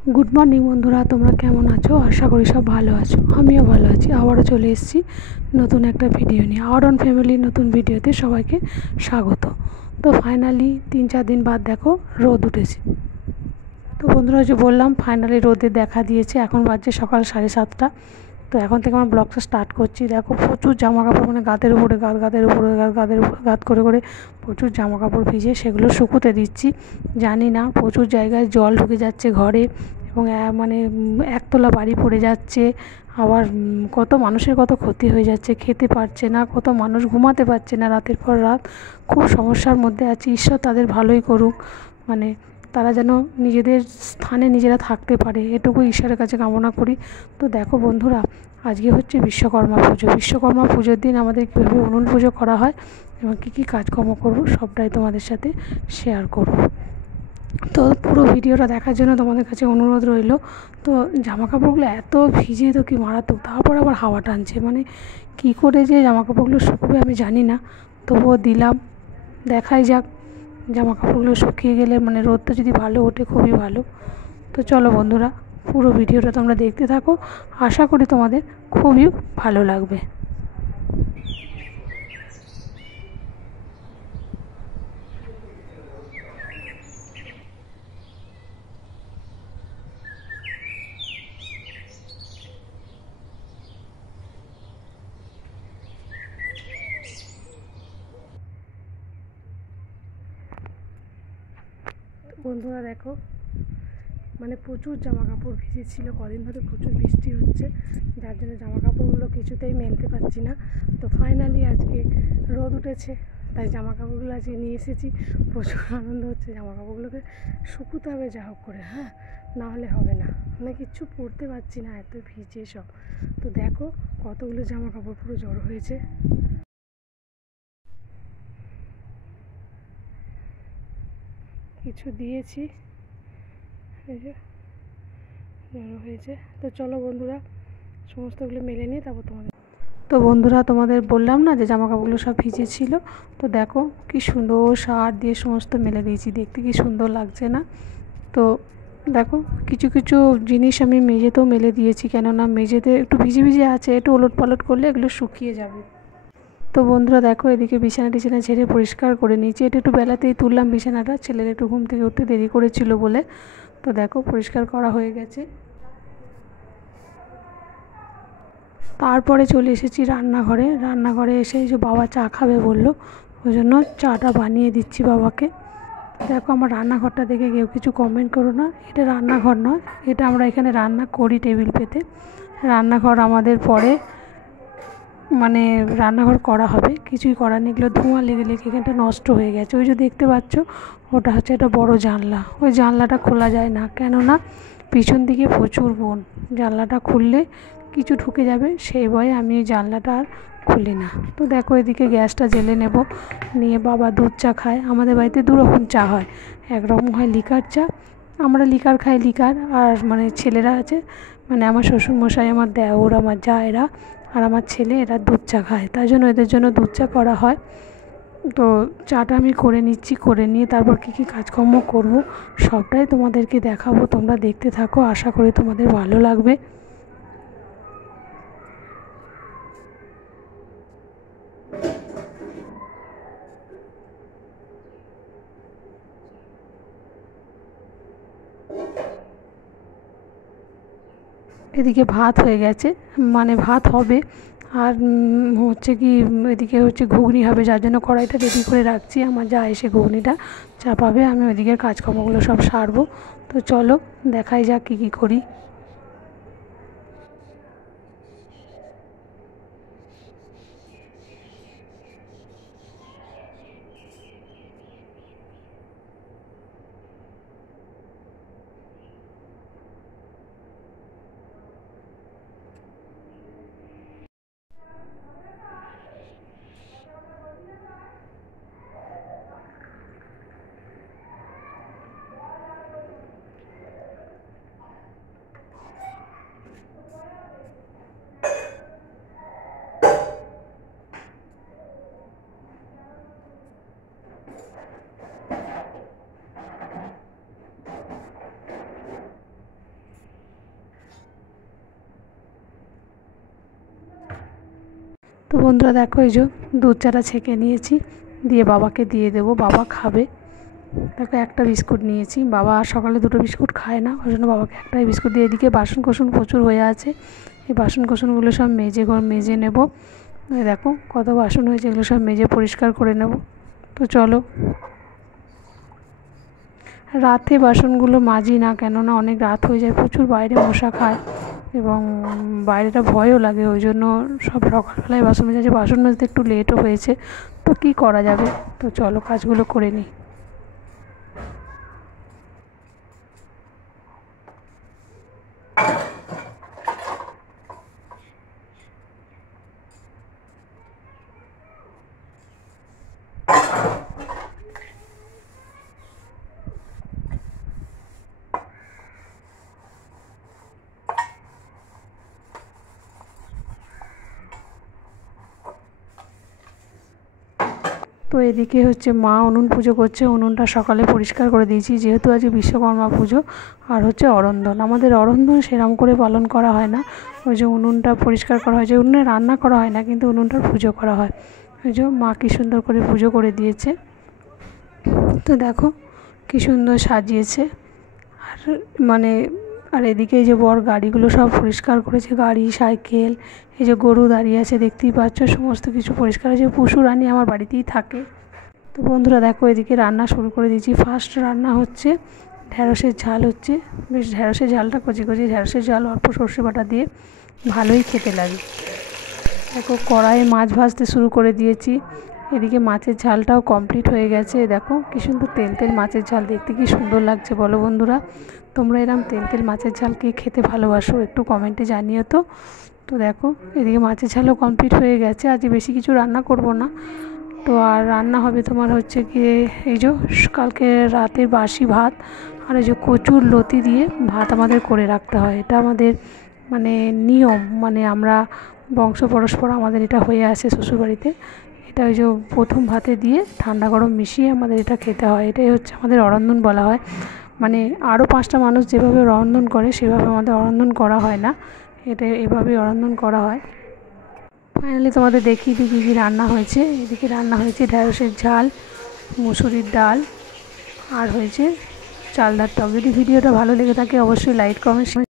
Good morning বন্ধুরা, তোমরা কেমন আছো? আশা করি সব ভালো আছো। আমিও ভালো আছি। আবারও চলে এসেছি নতুন একটা ভিডিও নিয়ে। আওয়ার ফ্যামিলির নতুন ভিডিওতে সবাইকে স্বাগত। তো ফাইনালি 3-4 দিন বাদ দেখো রোদ উঠেছে। তো বন্ধুরা, যে বললাম ফাইনালি রোদে দেখা দিয়েছে। এখন বাজছে সকাল 7:30। তো এখন থেকে আমার ব্লগটা স্টার্ট করছি। দেখো প্রচুর জামা কাপড়, মানে গাদের উপরে গাদ, গাদের উপরে গাদ, গাদের উপরে গাদ করে করে প্রচুর জামা কাপড় ভিজে সেগুলো শুকোতে দিচ্ছি। জানি না, প্রচুর জায়গায় জল ঢুকে যাচ্ছে ঘরে, এবং মানে একতলা বাড়ি পড়ে যাচ্ছে। আবার কত মানুষের কত ক্ষতি হয়ে যাচ্ছে, খেতে পারছে না, কত মানুষ ঘুমাতে পারছে না রাতের পর রাত। খুব সমস্যার মধ্যে আছে। ঈশ্বর তাদের ভালোই করুক, মানে তারা যেন নিজেদের স্থানে নিজেরা থাকতে পারে, এটুকু ঈশ্বরের কাছে কামনা করি। তো দেখো বন্ধুরা, আজকে হচ্ছে বিশ্বকর্মা পুজো। বিশ্বকর্মা পুজোর দিন আমাদের কীভাবে উনুন পুজো করা হয় এবং কী কী কাজকর্ম করব সবটাই তোমাদের সাথে শেয়ার করব। তো পুরো ভিডিওটা দেখার জন্য তোমাদের কাছে অনুরোধ রইল। তো জামাকাপড়গুলো এত ভিজে, তো কি মারাত্মক। তারপর আবার হাওয়া টানছে, মানে কী করে যে জামাকাপড়গুলো শুকোবে আমি জানি না। তবুও দিলাম, দেখাই যাক। জামাকাপড়গুলো শুকিয়ে গেলে, মানে রোদটা যদি ভালো ওঠে খুবই ভালো। তো চলো বন্ধুরা, পুরো ভিডিওটা তোমরা দেখতে থাকো। আশা করি তোমাদের খুবই ভালো লাগবে। বন্ধুরা দেখো, মানে প্রচুর জামা কাপড় ভিজেছিল। কদিন ধরে প্রচুর বৃষ্টি হচ্ছে, যার জন্য জামা কাপড়গুলো কিছুতেই মেলতে পারছি না। তো ফাইনালি আজকে রোদ উঠেছে, তাই জামা কাপড়গুলো আজকে নিয়ে এসেছি। প্রচুর আনন্দ হচ্ছে। জামা কাপড়গুলোকে শুকোতে হবে যা হোক করে, হ্যাঁ, না হলে হবে না। মানে কিচ্ছু পরতে পারছি না, এত ভিজে সব। তো দেখো কতগুলো জামা কাপড় পুরো জড়ো হয়েছে। কিছু দিয়েছি, এই যে জড়ো হয়েছে। তো চলো বন্ধুরা, সমস্তগুলো মেলে নিয়ে তারপর তোমাদের। তো বন্ধুরা, তোমাদের বললাম না যে জামা কাপড়গুলো সব ভিজে ছিল। তো দেখো কি সুন্দর সার দিয়ে সমস্ত মেলে দিয়েছি, দেখতে কি সুন্দর লাগছে না? তো দেখো কিছু কিছু জিনিস আমি মেঝেতেও মেলে দিয়েছি, কেননা মেঝেতে একটু ভিজে ভিজে আছে, একটু ওলট পালট করলে এগুলো শুকিয়ে যাবে। তো বন্ধুরা দেখো, এদিকে বিছানা টিছানা ঝেড়ে পরিষ্কার করে নিয়েছি। এটা একটু বেলাতেই তুললাম বিছানাটা, ছেলের একটু ঘুম থেকে উঠতে দেরি করেছিল বলে। তো দেখো পরিষ্কার করা হয়ে গেছে। তারপরে চলে এসেছি রান্নাঘরে। রান্নাঘরে এসে যে বাবা চা খাবে বললো, ওই জন্য চাটা বানিয়ে দিচ্ছি বাবাকে। দেখো আমার রান্নাঘরটা দেখে কেউ কিছু কমেন্ট করো না, এটা রান্নাঘর নয়, এটা আমরা এখানে রান্না করি টেবিল পেতে। রান্নাঘর আমাদের পরে, মানে রান্নাঘর করা হবে, কিছুই করার নেই। এগুলো ধোঁয়া লেগে লেগে এখানটা নষ্ট হয়ে গেছে। ওই যে দেখতে পাচ্ছ, ওটা হচ্ছে একটা বড় জানলা। ওই জানলাটা খোলা যায় না, কেননা পিছন দিকে প্রচুর বন। জানলাটা খুললে কিছু ঢুকে যাবে, সেই ভয়ে আমি ওই জানলাটা আর খুলি না। তো দেখো এদিকে গ্যাসটা জ্বেলে নেব, নিয়ে বাবা দুধ চা খায়। আমাদের বাড়িতে দুরকম চা হয়, একরকম হয় লিকার চা, আমরা লিকার খাই লিকার। আর মানে ছেলেরা আছে, মানে আমার শ্বশুরমশাই, আমার দেওর, আমার জায়েরা আর আমার ছেলে, এরা দুধ চা খায়, তাই জন্য এদের জন্য দুধ চা করা হয়। তো চাটা আমি করে নিচ্ছি, করে নিয়ে তারপর কী কী কাজকর্ম করব সবটাই তোমাদেরকে দেখাবো। তোমরা দেখতে থাকো, আশা করি তোমাদের ভালো লাগবে। এদিকে ভাত হয়ে গেছে, মানে ভাত হবে। আর হচ্ছে কি, এদিকে হচ্ছে ঘুগনি হবে, যার জন্য কড়াইটা রেডি করে রাখছি। আমার যা এসে ঘুগনিটা চাপাবে, আমি ওইদিকের কাজকর্মগুলো সব সারবো। তো চলো দেখাই যাক কী কী করি। বন্ধুরা দেখো, এই যে দুধ চাটা ছেঁকে নিয়েছি, দিয়ে বাবাকে দিয়ে দেবো, বাবা খাবে। দেখো একটা বিস্কুট নিয়েছি, বাবা সকালে দুটো বিস্কুট খায় না, ওই জন্য বাবাকে একটাই বিস্কুট দিয়ে। এদিকে বাসন কোসন প্রচুর হয়ে আছে, এই বাসন কোসনগুলো সব মেজে নেব। দেখো কত বাসন হয়েছে, এগুলো সব মেজে পরিষ্কার করে নেব। তো চলো, রাতে বাসনগুলো মাজি না, কেননা অনেক রাত হয়ে যায়, প্রচুর বাইরে মশা খায় এবং বাইরেটা ভয়ও লাগে, ওই জন্য সব সকালবেলায় বাসন মেজেছে। বাসন মাজতে একটু লেটও হয়েছে, তো কী করা যাবে। তো চলো কাজগুলো করে নিই। তো এদিকে হচ্ছে মা উনুন পুজো করছে, উনুনটা সকালে পরিষ্কার করে দিয়েছি, যেহেতু আজকে বিশ্বকর্মা পুজো আর হচ্ছে অরন্ধন। আমাদের অরন্ধন সেরকম করে পালন করা হয় না, ওই যে উনুনটা পরিষ্কার করা হয়, যে উনুনে রান্না করা হয় না, কিন্তু উনুনটার পুজো করা হয়। ওই যে মা কী সুন্দর করে পুজো করে দিয়েছে। তো দেখো কী সুন্দর সাজিয়েছে। আর আর এদিকে এই যে বর গাড়িগুলো সব পরিষ্কার করেছে, গাড়ি সাইকেল, এই যে গরু দাঁড়িয়ে আছে দেখতেই পাচ্ছ, সমস্ত কিছু পরিষ্কার হয়েছে। পশু রানী আমার বাড়িতেই থাকে। তো বন্ধুরা দেখো, এদিকে রান্না শুরু করে দিয়েছি। ফার্স্ট রান্না হচ্ছে ঢ্যাঁড়সের ঝাল, হচ্ছে বেশ ঢ্যাঁড়সের ঝালটা কচি কচি ঢ্যাঁড়সের ঝাল অল্প সর্ষে বাটা দিয়ে ভালোই খেতে লাগে। দেখো কড়াইয়ে মাছ ভাজতে শুরু করে দিয়েছি, এদিকে মাছের ঝালটাও কমপ্লিট হয়ে গেছে। দেখো কী সুন্দর তেল তেল মাছের ঝাল, দেখতে কী সুন্দর লাগছে বলো বন্ধুরা। তোমরা এরকম তেল তেল মাছের ঝাল কে খেতে ভালোবাসো একটু কমেন্টে জানিও তো। তো দেখো এদিকে মাছের ঝালও কমপ্লিট হয়ে গেছে, আজ বেশি কিছু রান্না করব না। তো আর রান্না হবে তোমার হচ্ছে গিয়ে এই যে কালকে রাতের বাসি ভাত, আর এই যে কচুর লতি দিয়ে ভাত আমাদের করে রাখতে হয়, এটা আমাদের নিয়ম, আমরা বংশ পরস্পর আমাদের এটা হয়ে আসে শ্বশুরবাড়িতে। এটা ওই যে প্রথম ভাতে দিয়ে ঠান্ডা গরম মিশিয়ে আমাদের এটা খেতে হয়, এটাই হচ্ছে আমাদের অরন্ধন বলা হয়। আরও 5টা মানুষ যেভাবে অরন্ধন করে সেভাবে আমাদের অরন্ধন করা হয় না, এটা এভাবেই অরন্ধন করা হয়। ফাইনালি তোমাদের দেখিয়ে দিই কী কী রান্না হয়েছে। এদিকে রান্না হয়েছে ঢ্যাঁড়সের ঝাল, মুসুরির ডাল, আর হয়েছে চালদার টক। যদি ভিডিওটা ভালো লেগে থাকে অবশ্যই লাইক কমেন্ট